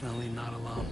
definitely not alone.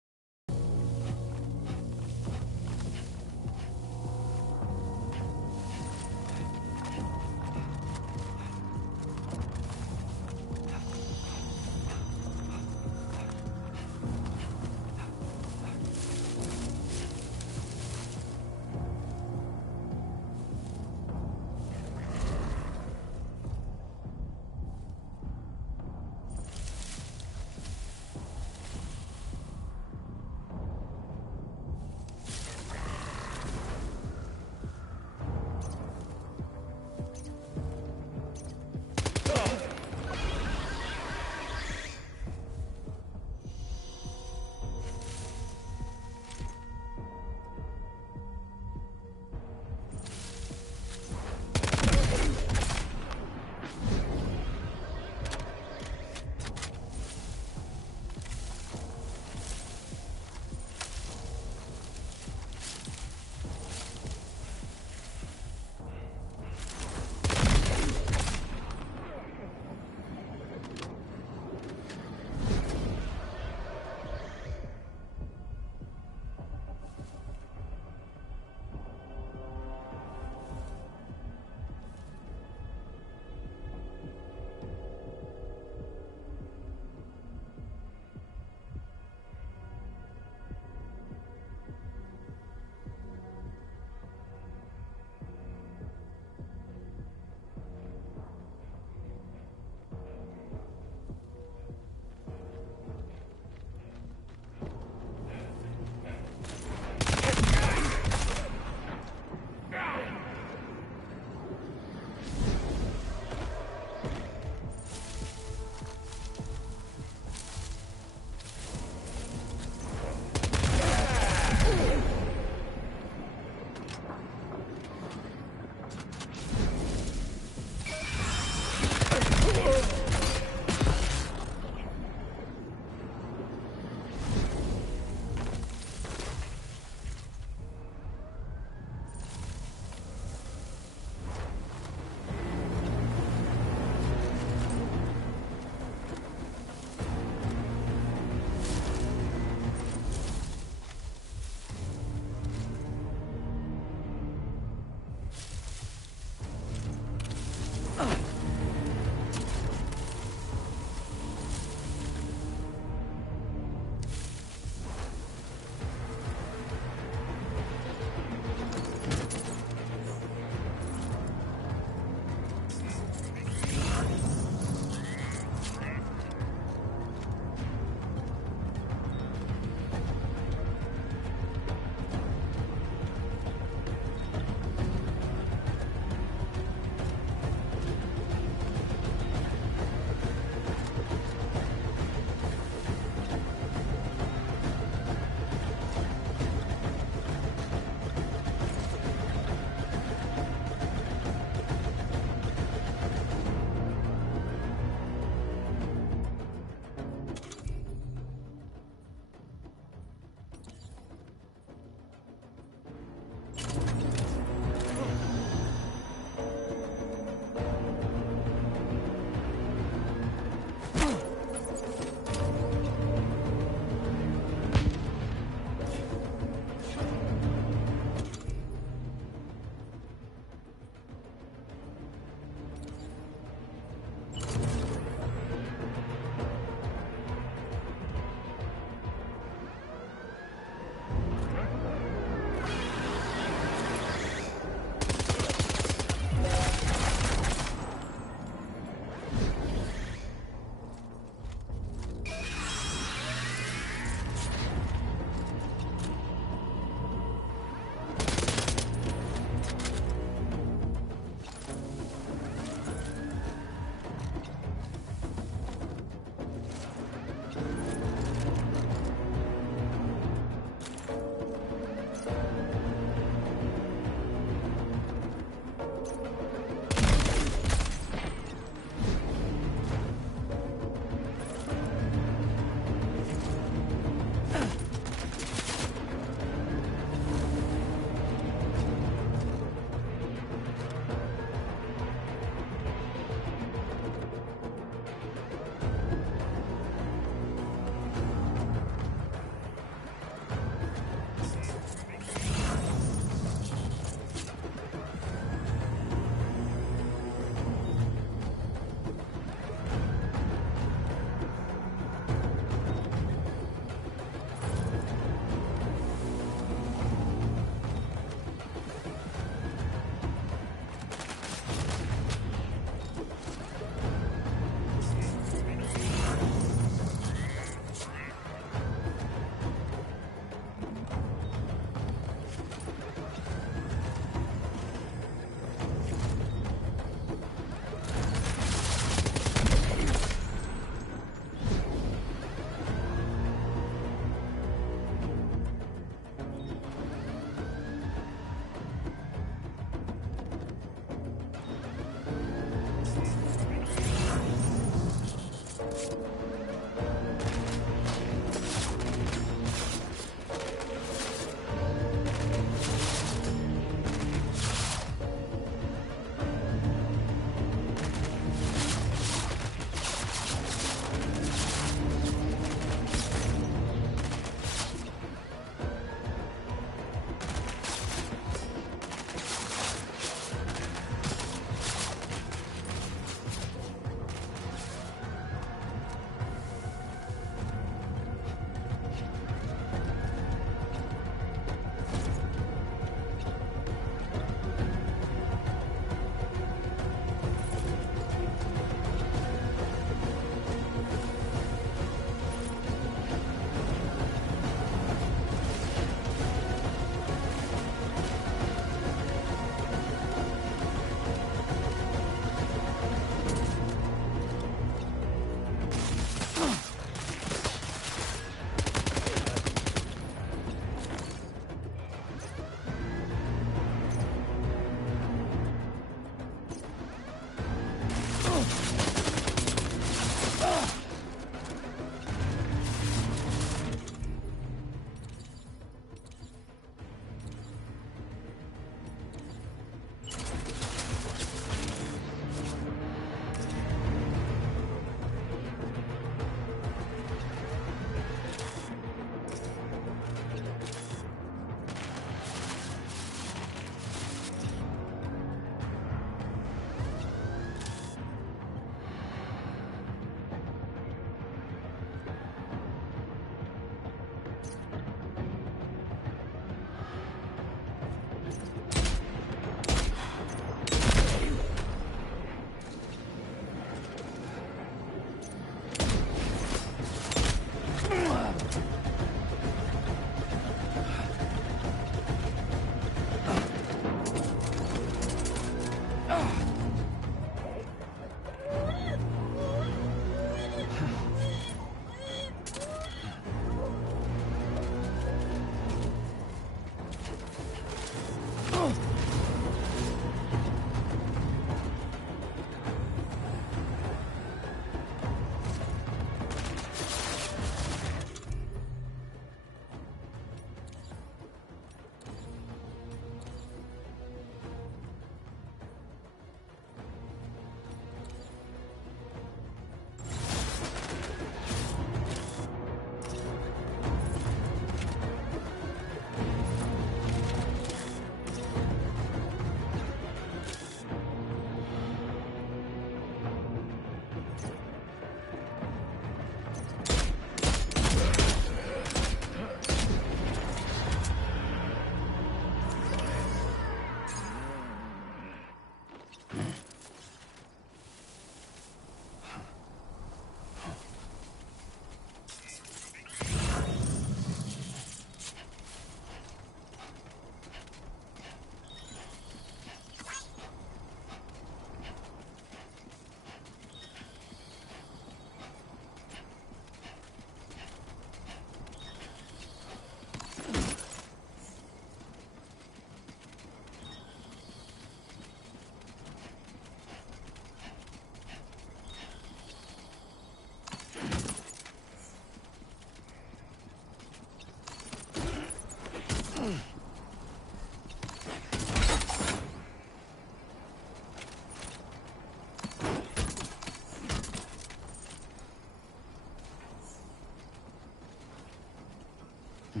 You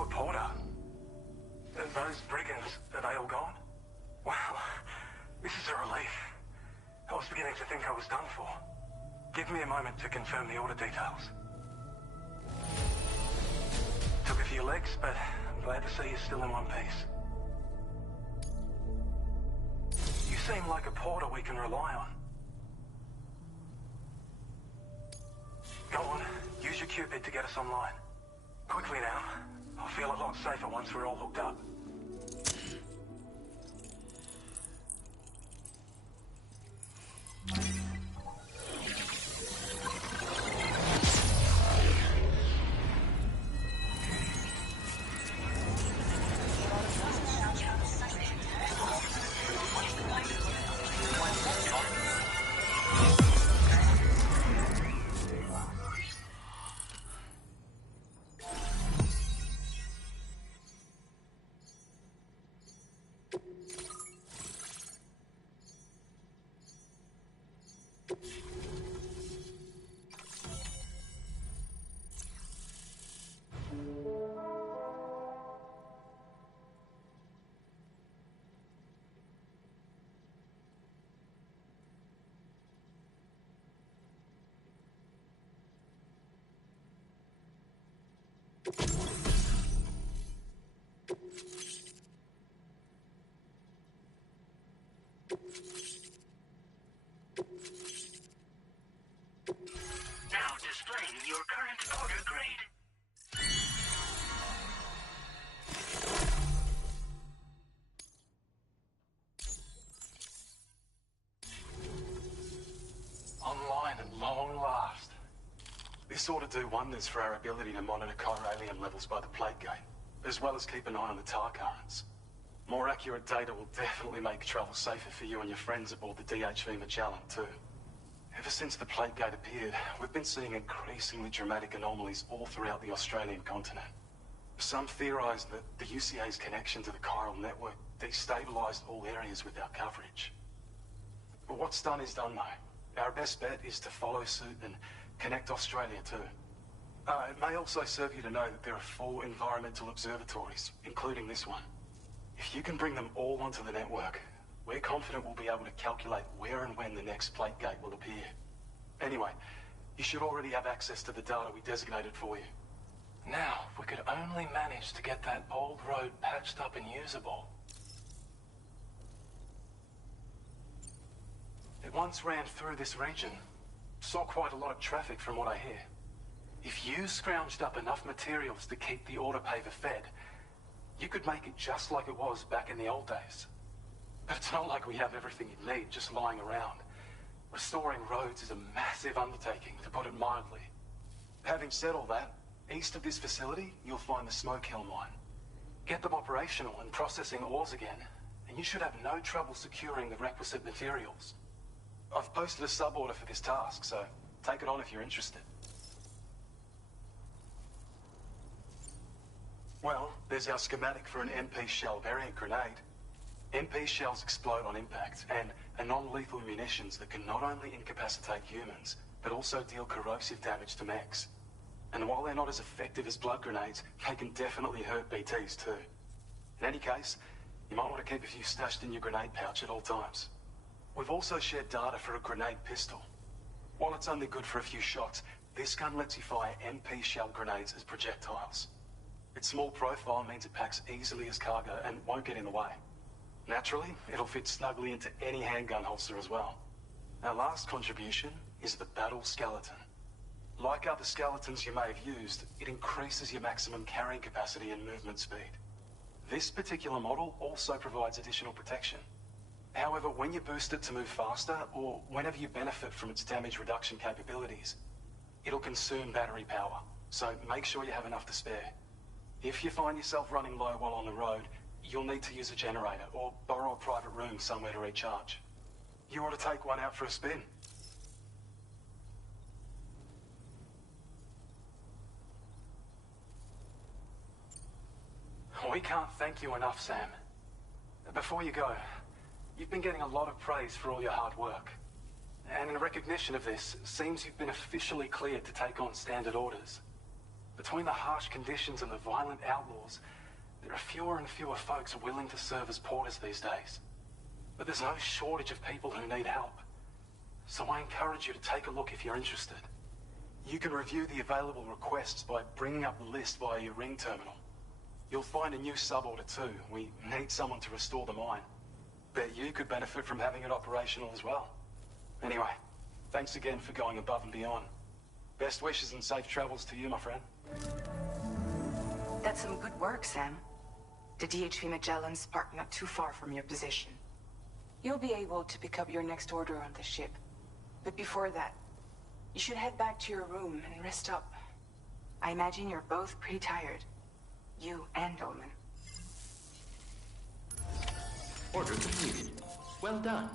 a Porter? Those brigands, are they all gone? Wow, this is a relief. I was beginning to think I was done for. Give me a moment to confirm the order details. Took a few licks, but I'm glad to see you're still in one piece. You seem like a Porter we can rely on. Go on, use your Cupid to get us online. Quickly now. I'll feel a lot safer once we're all hooked up. Now displaying your current order grade. Online at long last. This ought to do wonders for our ability to monitor chiralium levels by the plate gate, as well as keep an eye on the tar currents. More accurate data will definitely make travel safer for you and your friends aboard the DHV Magellan too. Ever since the plate gate appeared, we've been seeing increasingly dramatic anomalies all throughout the Australian continent. Some theorise that the UCA's connection to the chiral network destabilised all areas with our coverage. But what's done is done though. Our best bet is to follow suit and connect Australia too. It may also serve you to know that there are 4 environmental observatories, including this one. If you can bring them all onto the network, we're confident we'll be able to calculate where and when the next plate gate will appear. Anyway, you should already have access to the data we designated for you. Now, if we could only manage to get that old road patched up and usable. It once ran through this region. Saw quite a lot of traffic from what I hear. If you scrounged up enough materials to keep the autopaver fed, you could make it just like it was back in the old days. But it's not like we have everything you need just lying around. Restoring roads is a massive undertaking, to put it mildly. Having said all that, east of this facility, you'll find the Smoke Hill mine. Get them operational and processing ores again, and you should have no trouble securing the requisite materials. I've posted a sub-order for this task, so take it on if you're interested. Well, there's our schematic for an MP shell variant grenade. MP shells explode on impact, and are non-lethal munitions that can not only incapacitate humans, but also deal corrosive damage to mechs. And while they're not as effective as blood grenades, they can definitely hurt BTs too. In any case, you might want to keep a few stashed in your grenade pouch at all times. We've also shared data for a grenade pistol. While it's only good for a few shots, this gun lets you fire MP shell grenades as projectiles. Its small profile means it packs easily as cargo and won't get in the way. Naturally, it'll fit snugly into any handgun holster as well. Our last contribution is the Battle Skeleton. Like other skeletons you may have used, it increases your maximum carrying capacity and movement speed. This particular model also provides additional protection. However, when you boost it to move faster, or whenever you benefit from its damage reduction capabilities, it'll consume battery power, so make sure you have enough to spare. If you find yourself running low while on the road, you'll need to use a generator or borrow a private room somewhere to recharge. You ought to take one out for a spin. We can't thank you enough, Sam. Before you go, you've been getting a lot of praise for all your hard work. And in recognition of this, it seems you've been officially cleared to take on standard orders. Between the harsh conditions and the violent outlaws, there are fewer and fewer folks willing to serve as porters these days. But there's no shortage of people who need help. So I encourage you to take a look if you're interested. You can review the available requests by bringing up the list via your ring terminal. You'll find a new sub-order too. We need someone to restore the mine. Bet you could benefit from having it operational as well. Anyway, thanks again for going above and beyond. Best wishes and safe travels to you, my friend. That's some good work, Sam. The DHV Magellan's parked not too far from your position. You'll be able to pick up your next order on the ship. But before that, you should head back to your room and rest up. I imagine you're both pretty tired. You and Dolman. Order completed. Well done.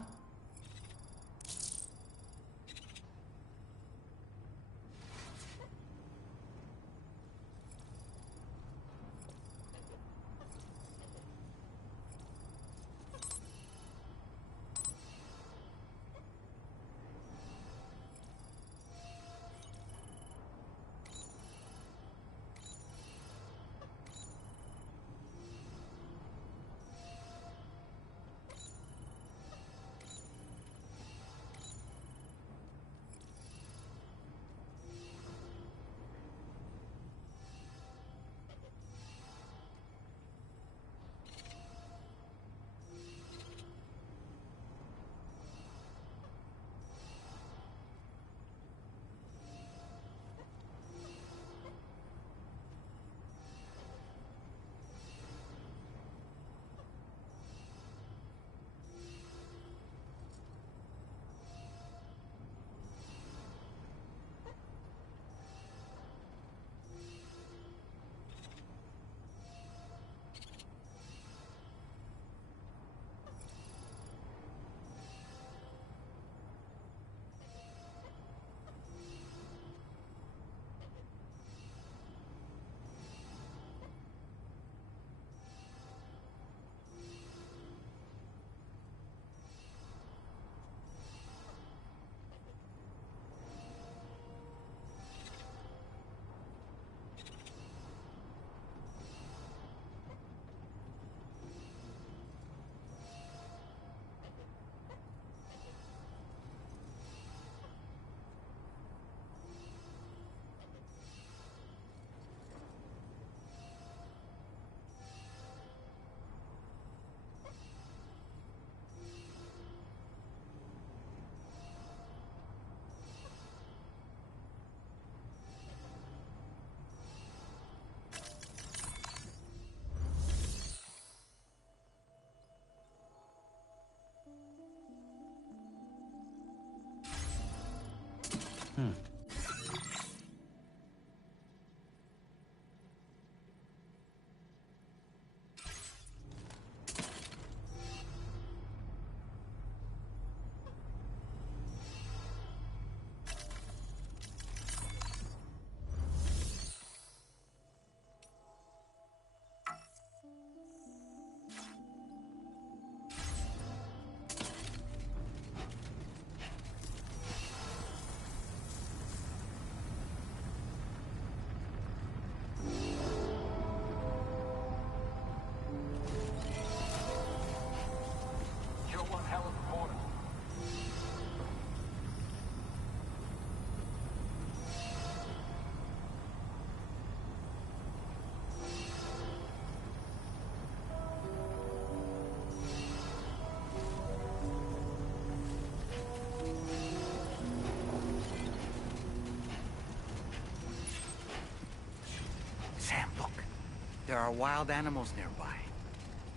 There are wild animals nearby.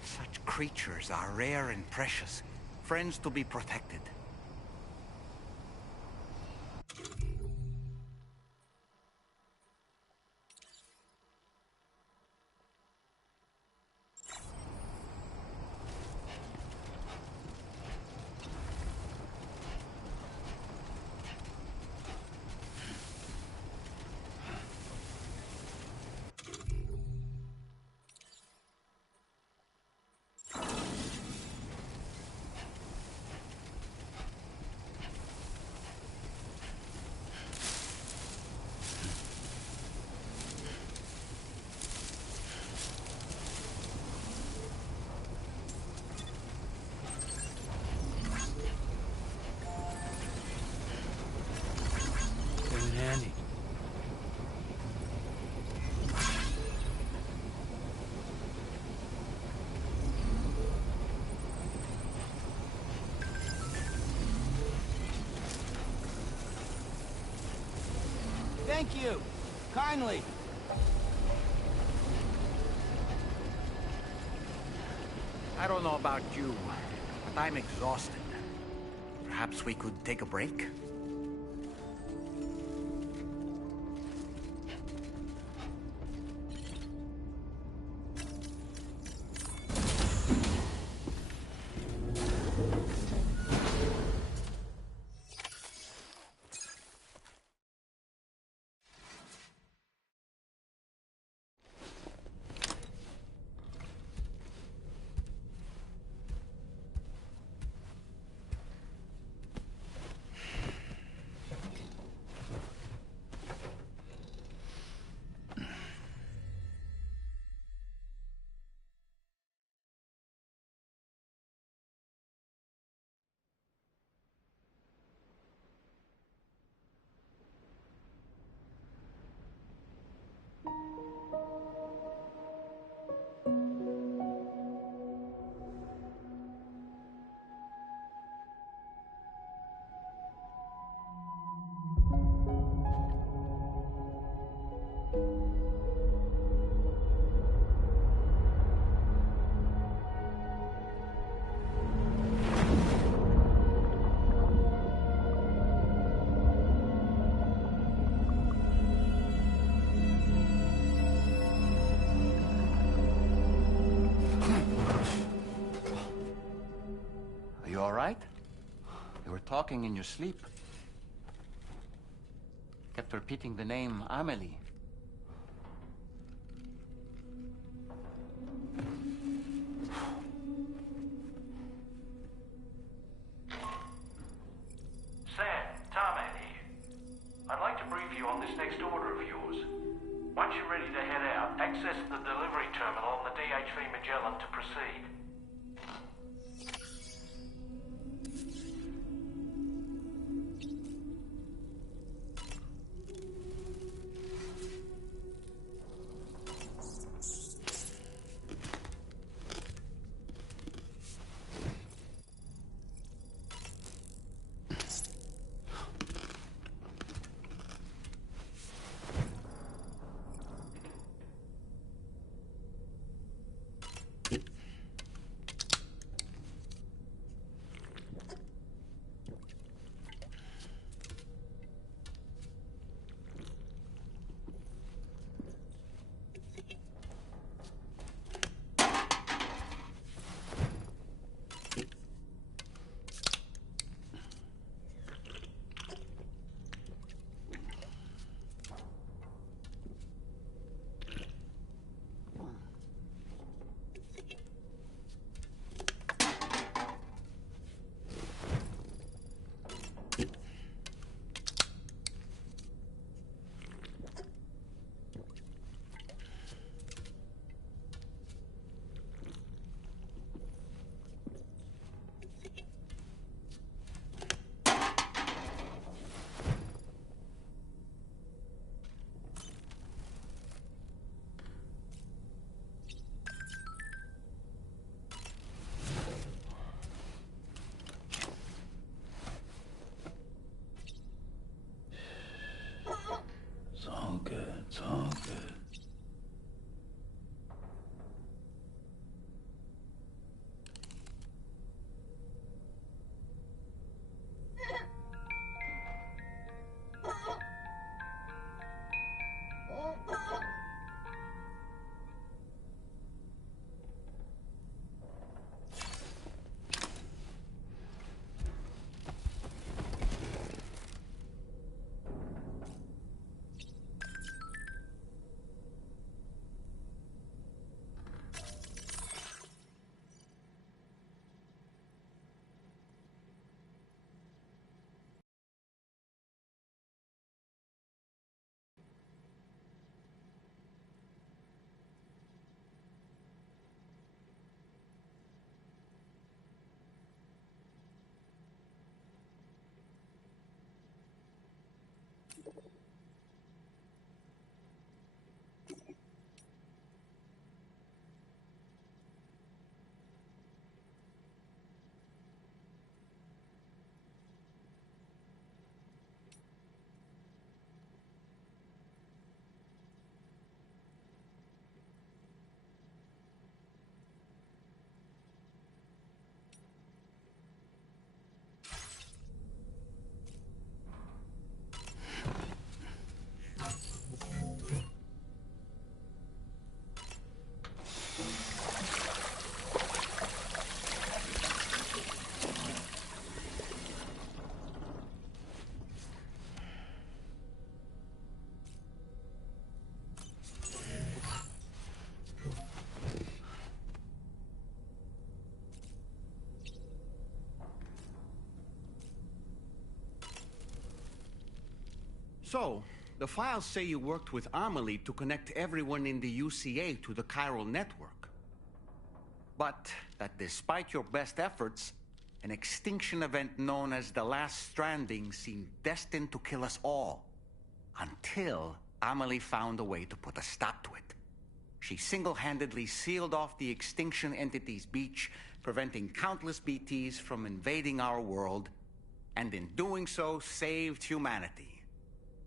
Such creatures are rare and precious, friends to be protected. Thank you. Kindly. I don't know about you, but I'm exhausted. Perhaps we could take a break? Are you all right? You were talking in your sleep. Kept repeating the name Amelie. Sam, Tarman here. I'd like to brief you on this next order of yours. Once you're ready to head out, access the delivery terminal on the DHV Magellan to proceed. So, the files say you worked with Amelie to connect everyone in the UCA to the chiral network. But that despite your best efforts, an extinction event known as the Last Stranding seemed destined to kill us all. Until Amelie found a way to put a stop to it. She single-handedly sealed off the extinction entity's beach, preventing countless BTs from invading our world, and in doing so, saved humanity.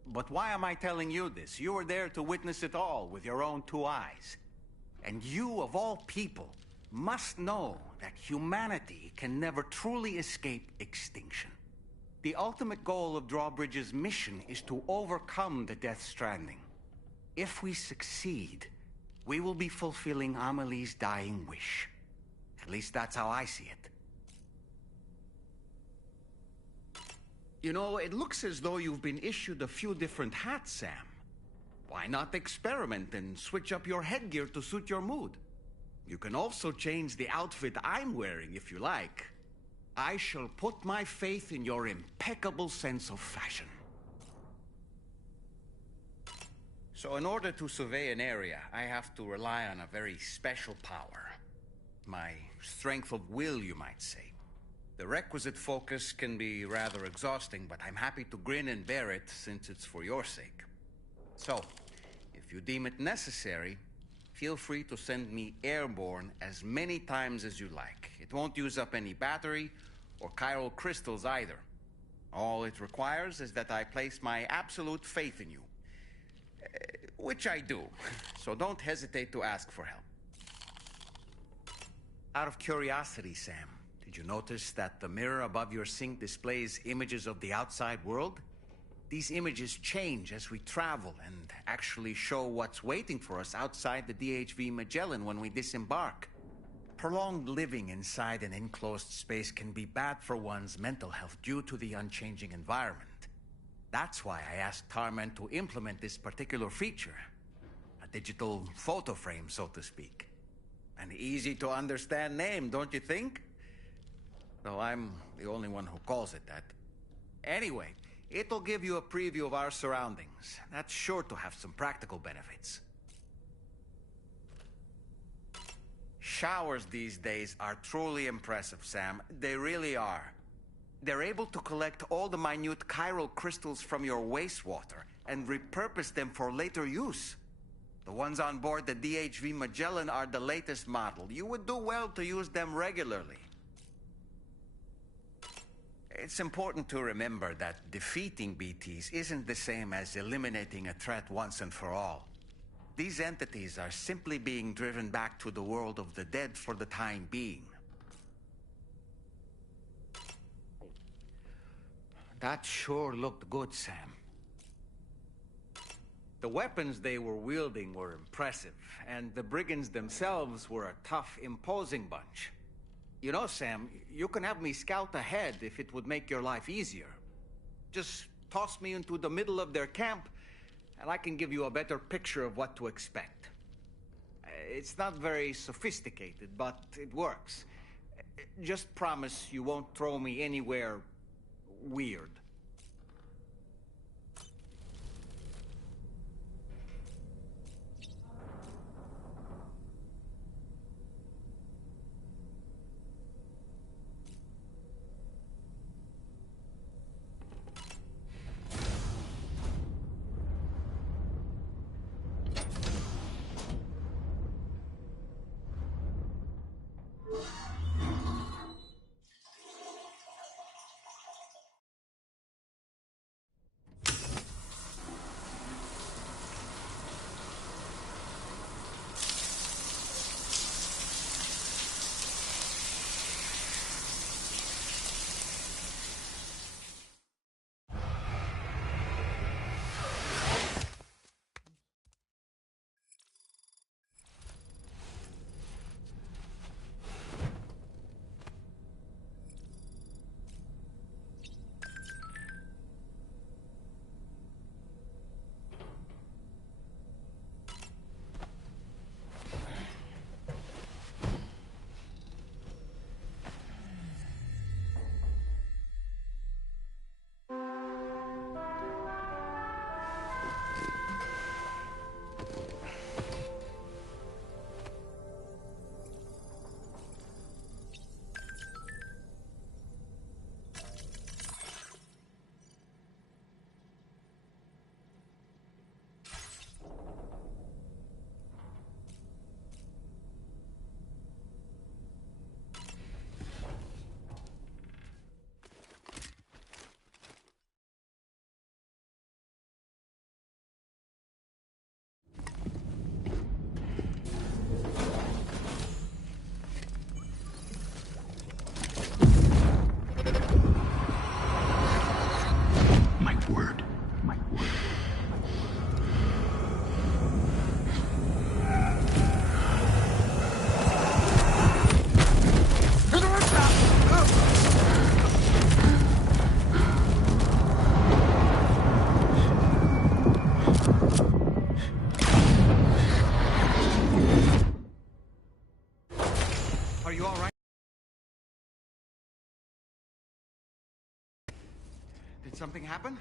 But why am I telling you this? You were there to witness it all with your own two eyes. And you, of all people, must know that humanity can never truly escape extinction. The ultimate goal of Drawbridge's mission is to overcome the Death Stranding. If we succeed, we will be fulfilling Amelie's dying wish. At least that's how I see it. You know, it looks as though you've been issued a few different hats, Sam. Why not experiment and switch up your headgear to suit your mood? You can also change the outfit I'm wearing if you like. I shall put my faith in your impeccable sense of fashion. So in order to survey an area, I have to rely on a very special power. My strength of will, you might say. The requisite focus can be rather exhausting, but I'm happy to grin and bear it since it's for your sake. So, if you deem it necessary, feel free to send me airborne as many times as you like. It won't use up any battery or chiral crystals either. All it requires is that I place my absolute faith in you. Which I do, so don't hesitate to ask for help. Out of curiosity, Sam, did you notice that the mirror above your sink displays images of the outside world? These images change as we travel and actually show what's waiting for us outside the DHV Magellan when we disembark. Prolonged living inside an enclosed space can be bad for one's mental health due to the unchanging environment. That's why I asked Tarman to implement this particular feature. A digital photo frame, so to speak. An easy-to-understand name, don't you think? Though I'm the only one who calls it that. Anyway, it'll give you a preview of our surroundings. That's sure to have some practical benefits. Showers these days are truly impressive, Sam. They really are. They're able to collect all the minute chiral crystals from your wastewater and repurpose them for later use. The ones on board the DHV Magellan are the latest model. You would do well to use them regularly. It's important to remember that defeating BTs isn't the same as eliminating a threat once and for all. These entities are simply being driven back to the world of the dead for the time being. That sure looked good, Sam. The weapons they were wielding were impressive, and the brigands themselves were a tough, imposing bunch. You know, Sam, you can have me scout ahead if it would make your life easier. Just toss me into the middle of their camp, and I can give you a better picture of what to expect. It's not very sophisticated, but it works. Just promise you won't throw me anywhere weird. Did something happen?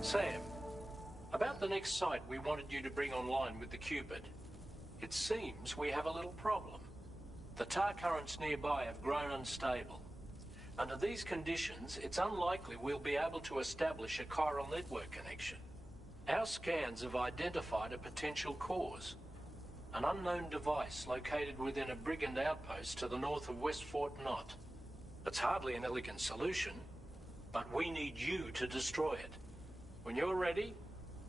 Sam, about the next site we wanted you to bring online with the Cupid. It seems we have a little problem. The tar currents nearby have grown unstable. Under these conditions, it's unlikely we'll be able to establish a chiral network connection. Our scans have identified a potential cause. An unknown device located within a brigand outpost to the north of West Fort Knott. It's hardly an elegant solution, but we need you to destroy it. When you're ready,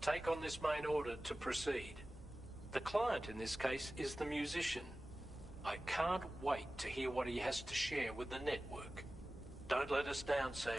take on this main order to proceed. The client in this case is the musician. I can't wait to hear what he has to share with the network. Don't let us down, Sam.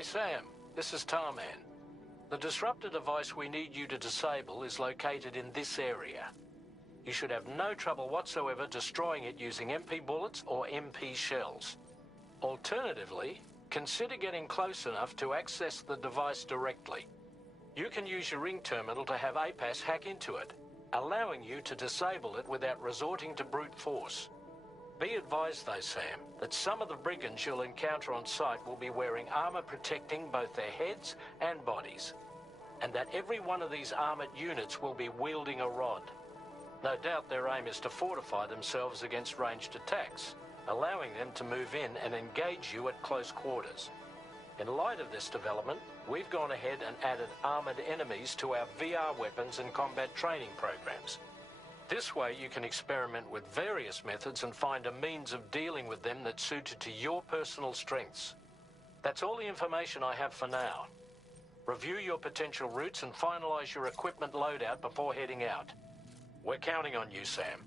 Hey Sam, this is Tarman. The disruptor device we need you to disable is located in this area. You should have no trouble whatsoever destroying it using MP bullets or MP shells. Alternatively, consider getting close enough to access the device directly. You can use your ring terminal to have APAS hack into it, allowing you to disable it without resorting to brute force. Be advised though, Sam, that some of the brigands you'll encounter on site will be wearing armor protecting both their heads and bodies, and that every one of these armored units will be wielding a rod. No doubt their aim is to fortify themselves against ranged attacks, allowing them to move in and engage you at close quarters. In light of this development, we've gone ahead and added armored enemies to our VR weapons and combat training programs. This way you can experiment with various methods and find a means of dealing with them that's suited to your personal strengths. That's all the information I have for now. Review your potential routes and finalize your equipment loadout before heading out. We're counting on you, Sam.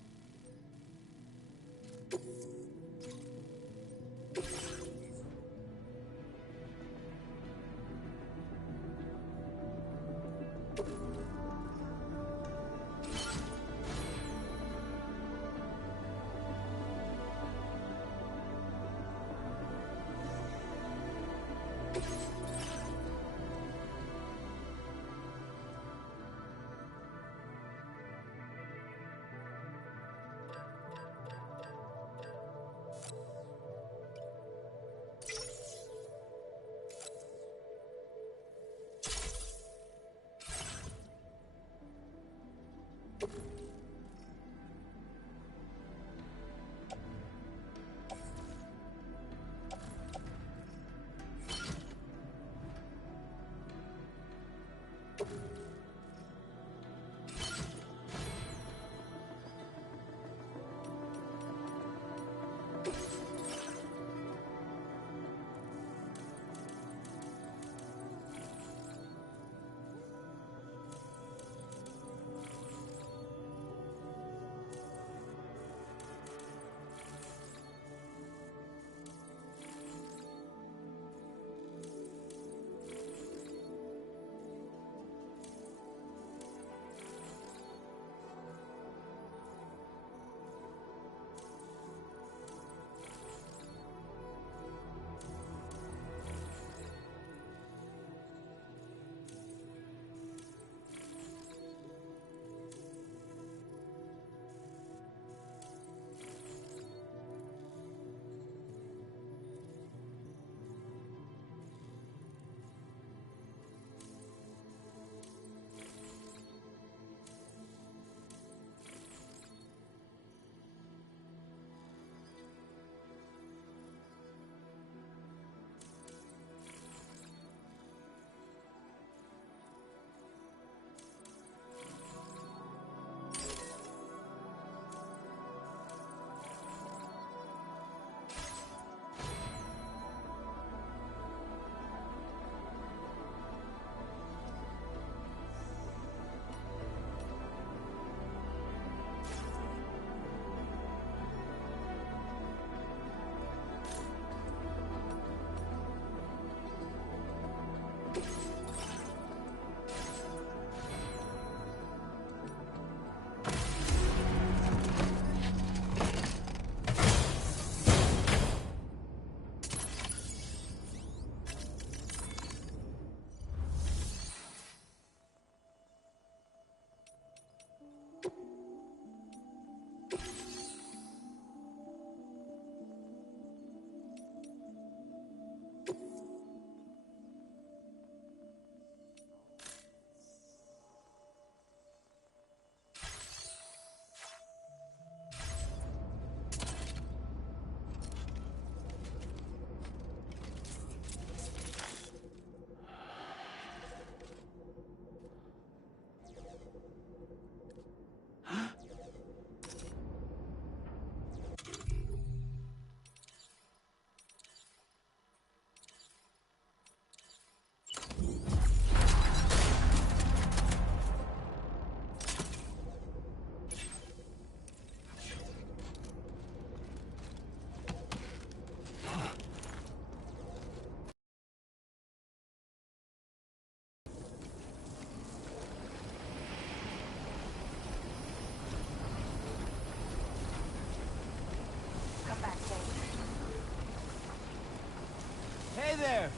there!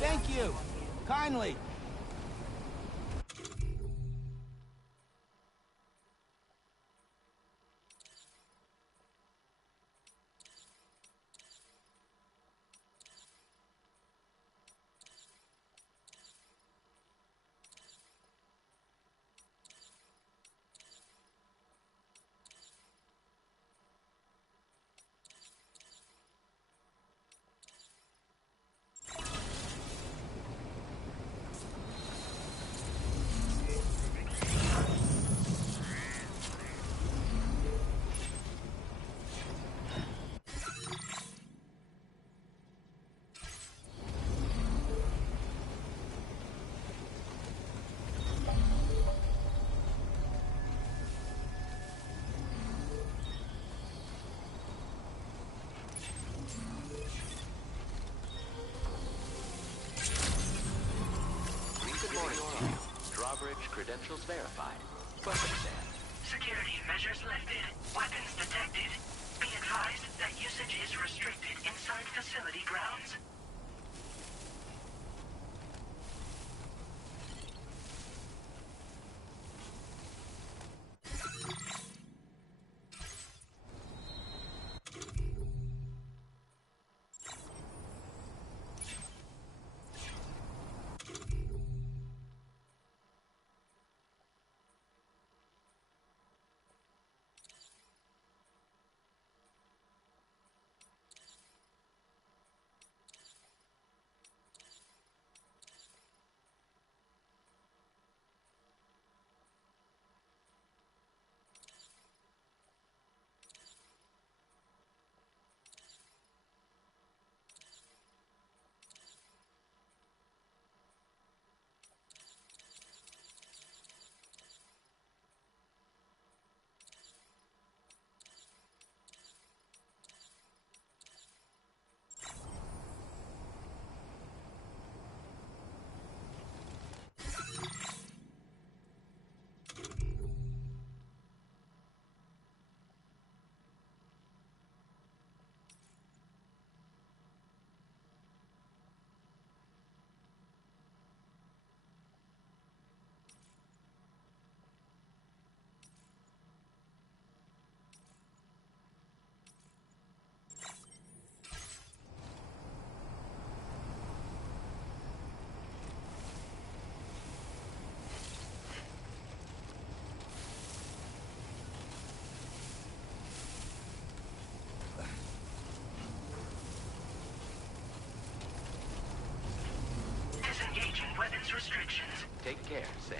Thank you! Kindly! Drawbridge credentials verified. Welcome, Sam. Security measures lifted. Weapons detected. Be advised that usage is restricted inside facility grounds. Disengaging weapons restrictions. Take care, Sam.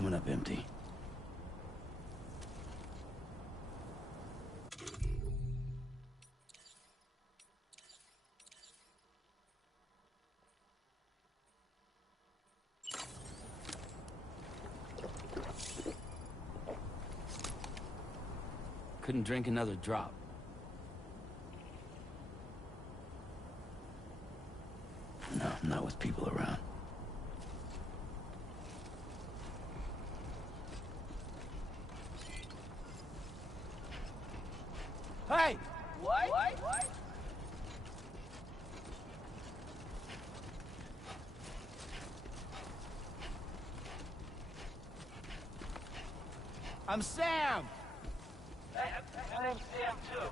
coming up empty. Couldn't drink another drop. No, not with people around. Hey! What? I'm Sam! My name's Sam, too.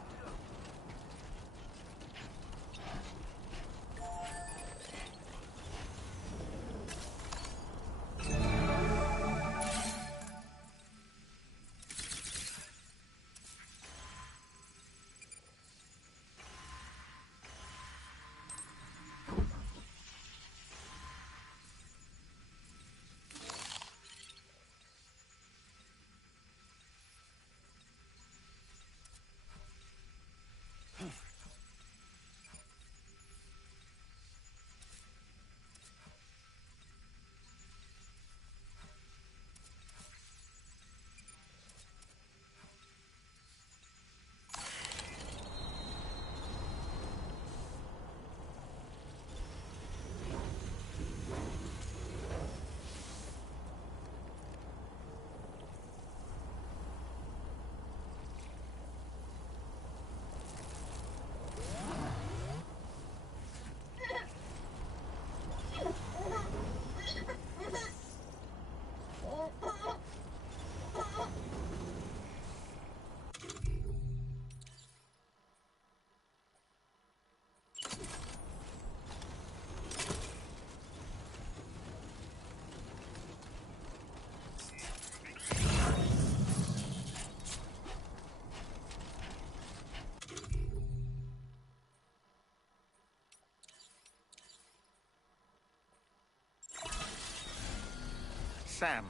Sam,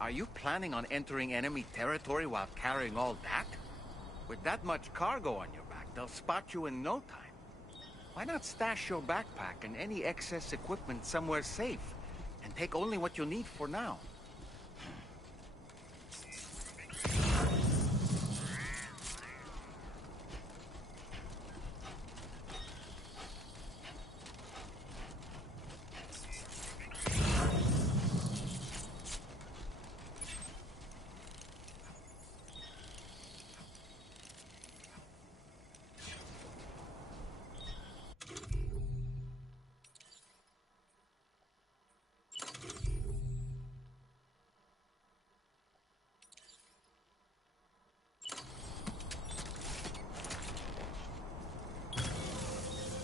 are you planning on entering enemy territory while carrying all that? With that much cargo on your back, they'll spot you in no time. Why not stash your backpack and any excess equipment somewhere safe, and take only what you need for now?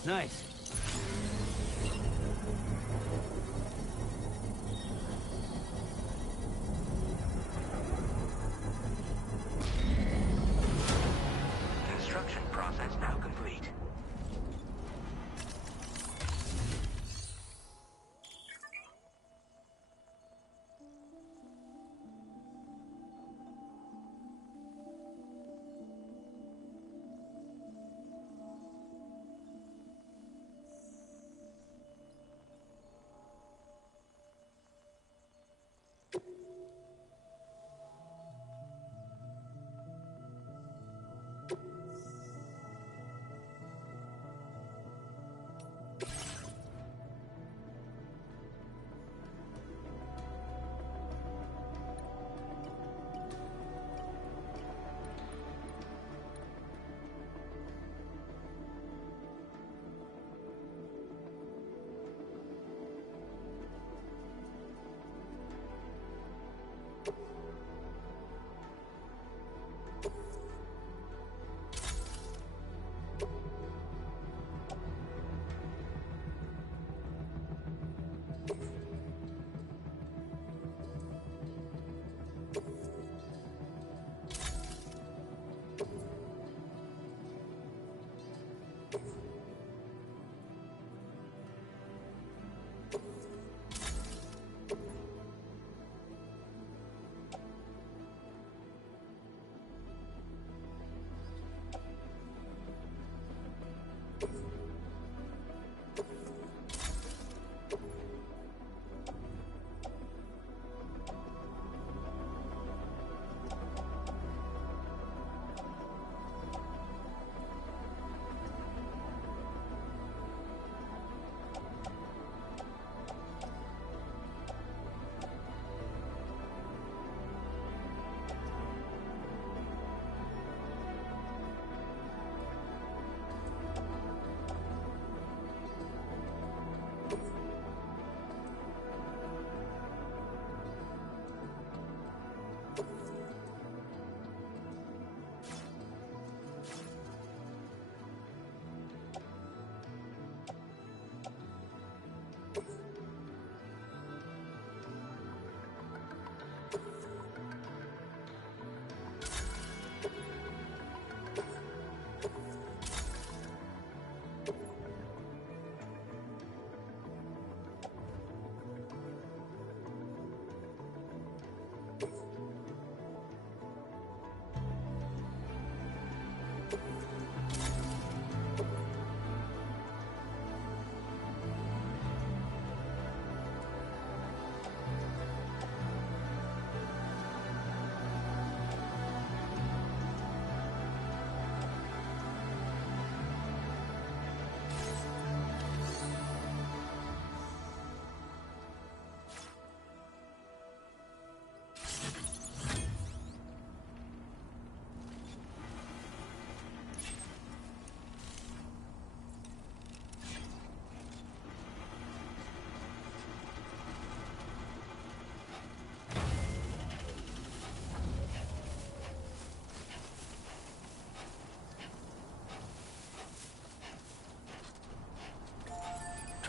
Nice. Construction process now complete.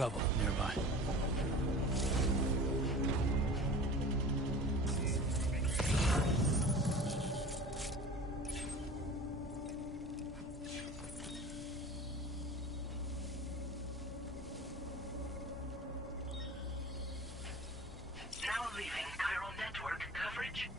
trouble nearby. Now leaving chiral network coverage.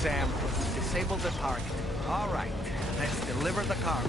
Sam. Disable the target. All right, let's deliver the cargo.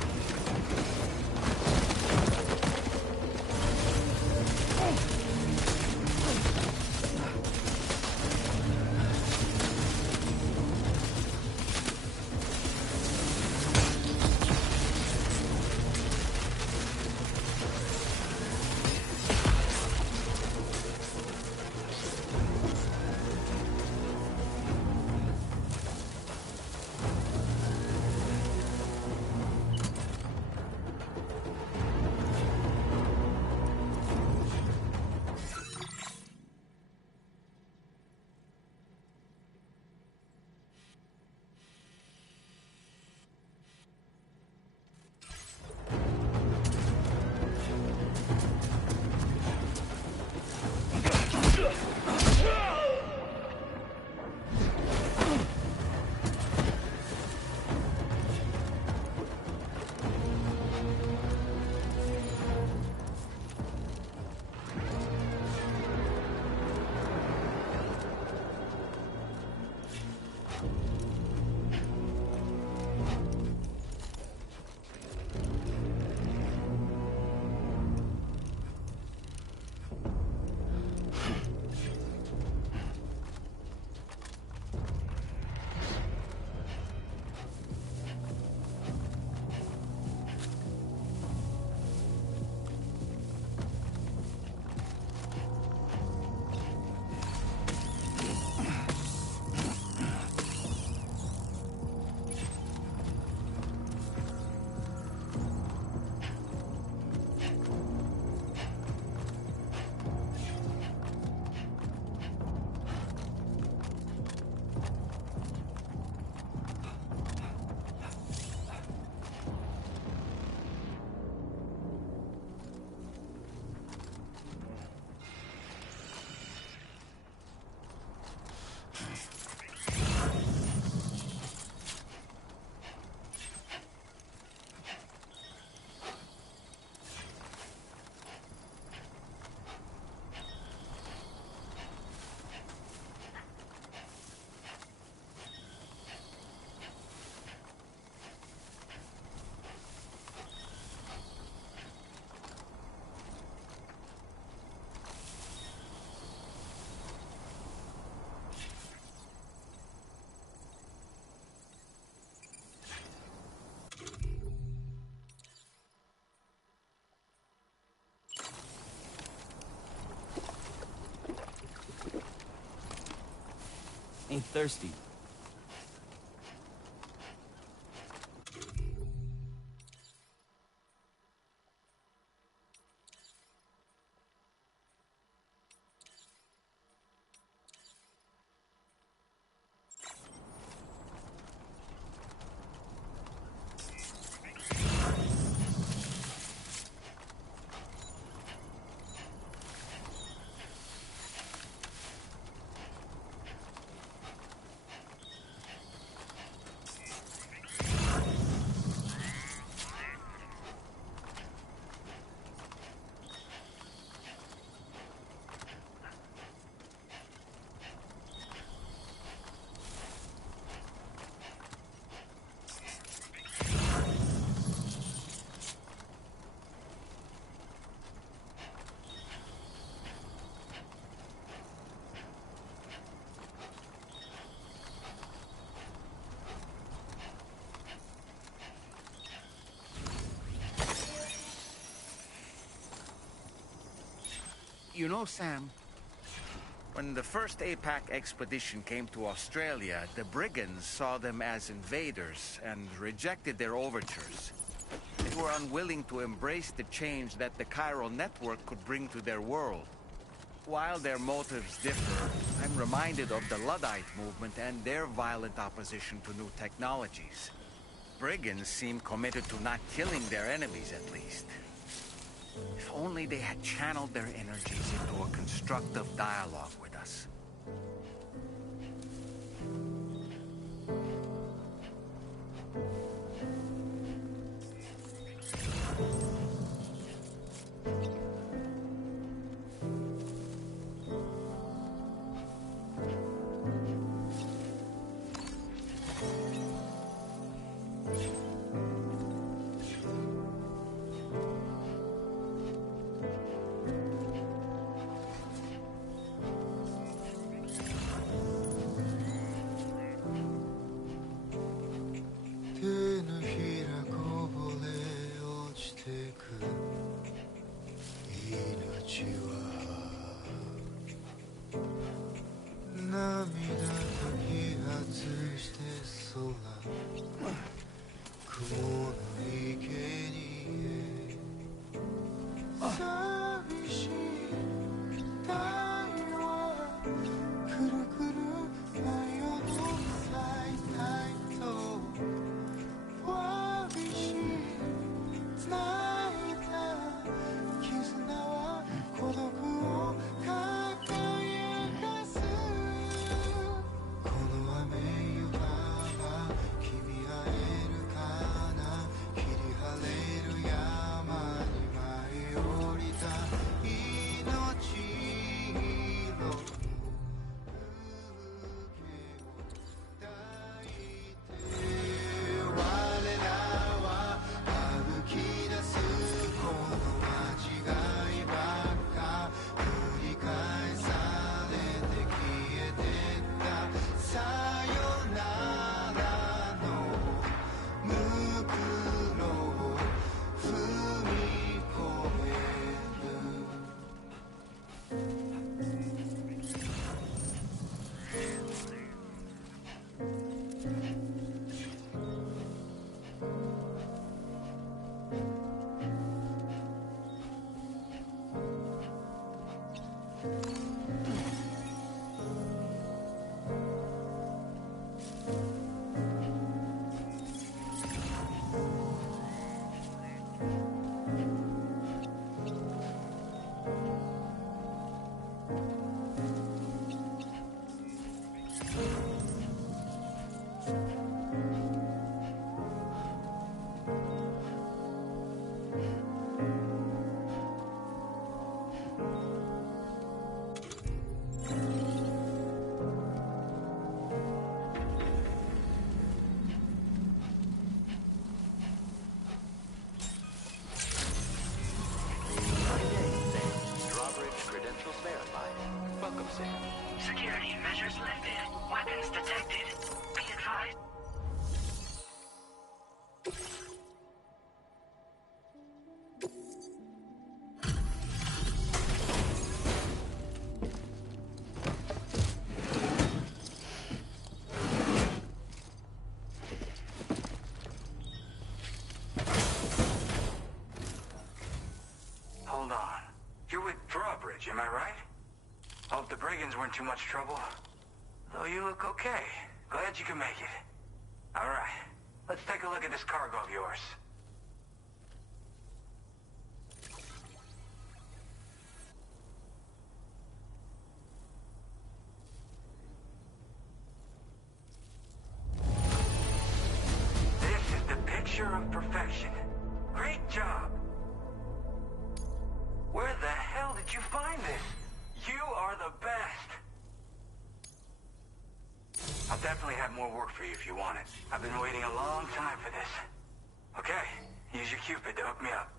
Ain't thirsty. You know, Sam, when the first APAC expedition came to Australia, the brigands saw them as invaders and rejected their overtures. They were unwilling to embrace the change that the chiral network could bring to their world. While their motives differ, I'm reminded of the Luddite movement and their violent opposition to new technologies. Brigands seem committed to not killing their enemies, at least. If only they had channeled their energies into a constructive dialogue with us. Security measures lifted. Weapons detected. Be advised. bridge, am I right? Hope the brigands weren't too much trouble. Though you look okay. Glad you can make it. Alright, let's take a look at this cargo of yours. This is the picture of perfection. Great job. Where the hell did you find this? You are the best. I'll definitely have more work for you if you want it. I've been waiting a long time for this. Okay, use your Cupid to hook me up.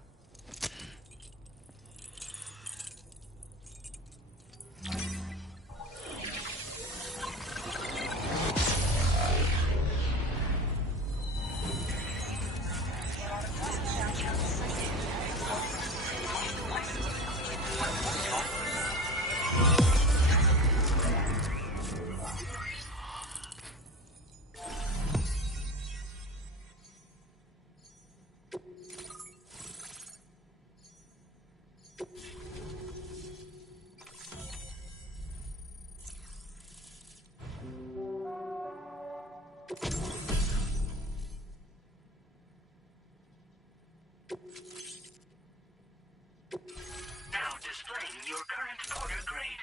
Now displaying your current order grade.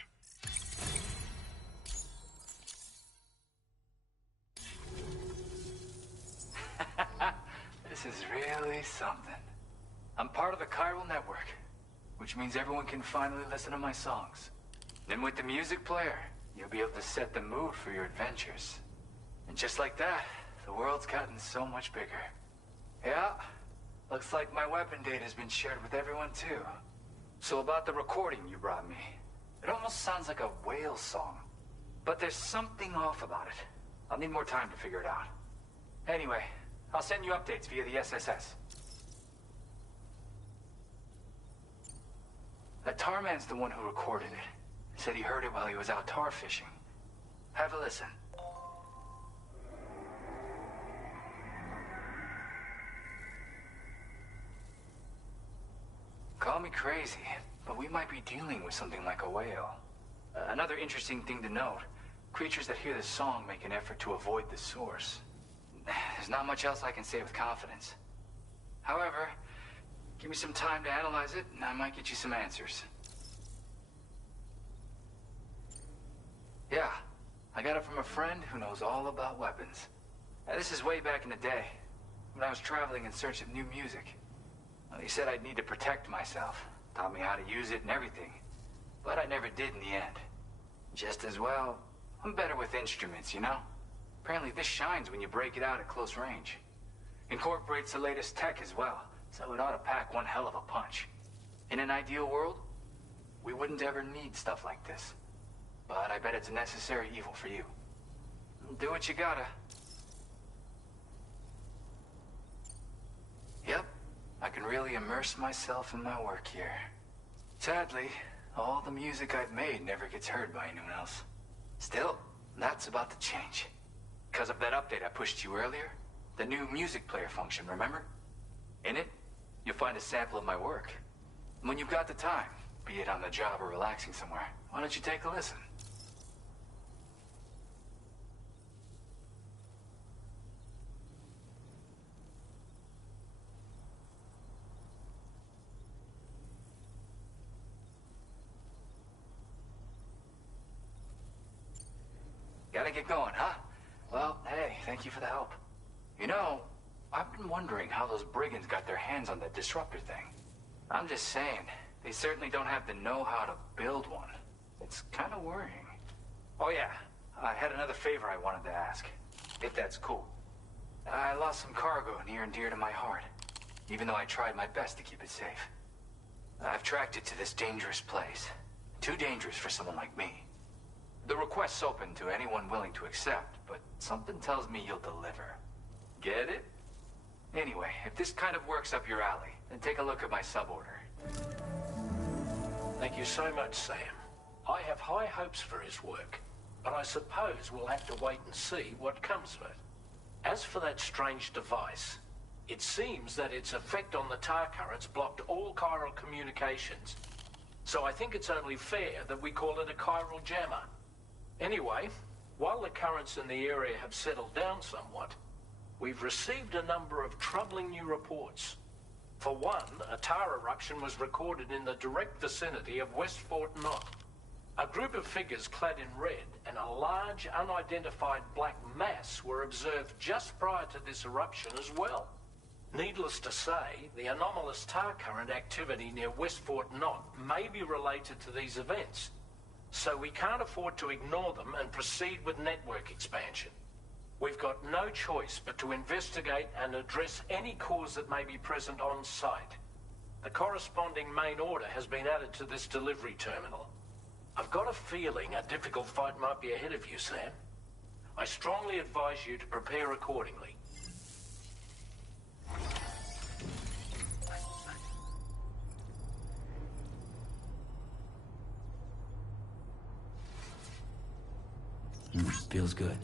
This is really something. I'm part of the chiral network, which means everyone can finally listen to my songs. Then with the music player, you'll be able to set the mood for your adventures. And just like that, the world's gotten so much bigger. Yeah, looks like my weapon data has been shared with everyone too. So about the recording you brought me, it almost sounds like a whale song. But there's something off about it. I'll need more time to figure it out. Anyway, I'll send you updates via the SSS. That Tarman's the one who recorded it. Said he heard it while he was out tar fishing. Have a listen. Call me crazy, but we might be dealing with something like a whale. Another interesting thing to note, creatures that hear this song make an effort to avoid the source. There's not much else I can say with confidence. However, give me some time to analyze it, and I might get you some answers. Yeah, I got it from a friend who knows all about weapons. This is way back in the day, when I was traveling in search of new music. Well, he said I'd need to protect myself, taught me how to use it and everything. But I never did in the end. Just as well, I'm better with instruments, you know? Apparently this shines when you break it out at close range. Incorporates the latest tech as well, so it ought to pack one hell of a punch. In an ideal world, we wouldn't ever need stuff like this. But I bet it's a necessary evil for you. Do what you gotta. Yep, I can really immerse myself in my work here. Sadly, all the music I've made never gets heard by anyone else. Still, that's about to change. Because of that update I pushed you earlier, the new music player function, remember? In it, you'll find a sample of my work. When you've got the time, be it on the job or relaxing somewhere, why don't you take a listen? Gotta get going, huh? Well, hey, thank you for the help. You know, I've been wondering how those brigands got their hands on that disruptor thing. I'm just saying, they certainly don't have the know-how to build one. It's kind of worrying. Oh yeah, I had another favor I wanted to ask, if that's cool. I lost some cargo near and dear to my heart, even though I tried my best to keep it safe. I've tracked it to this dangerous place. Too dangerous for someone like me. The request's open to anyone willing to accept, but something tells me you'll deliver. Get it? Anyway, if this kind of works up your alley, then take a look at my suborder. Thank you so much, Sam. I have high hopes for his work, but I suppose we'll have to wait and see what comes of it. As for that strange device, it seems that its effect on the tar currents blocked all chiral communications. So I think it's only fair that we call it a chiral jammer. Anyway, while the currents in the area have settled down somewhat, we've received a number of troubling new reports. For one, a tar eruption was recorded in the direct vicinity of West Fort Knot. A group of figures clad in red and a large unidentified black mass were observed just prior to this eruption as well. Needless to say, the anomalous tar current activity near West Fort Knot may be related to these events, so we can't afford to ignore them and proceed with network expansion. We've got no choice but to investigate and address any cause that may be present on site. The corresponding main order has been added to this delivery terminal. I've got a feeling a difficult fight might be ahead of you, Sam. I strongly advise you to prepare accordingly. Feels good.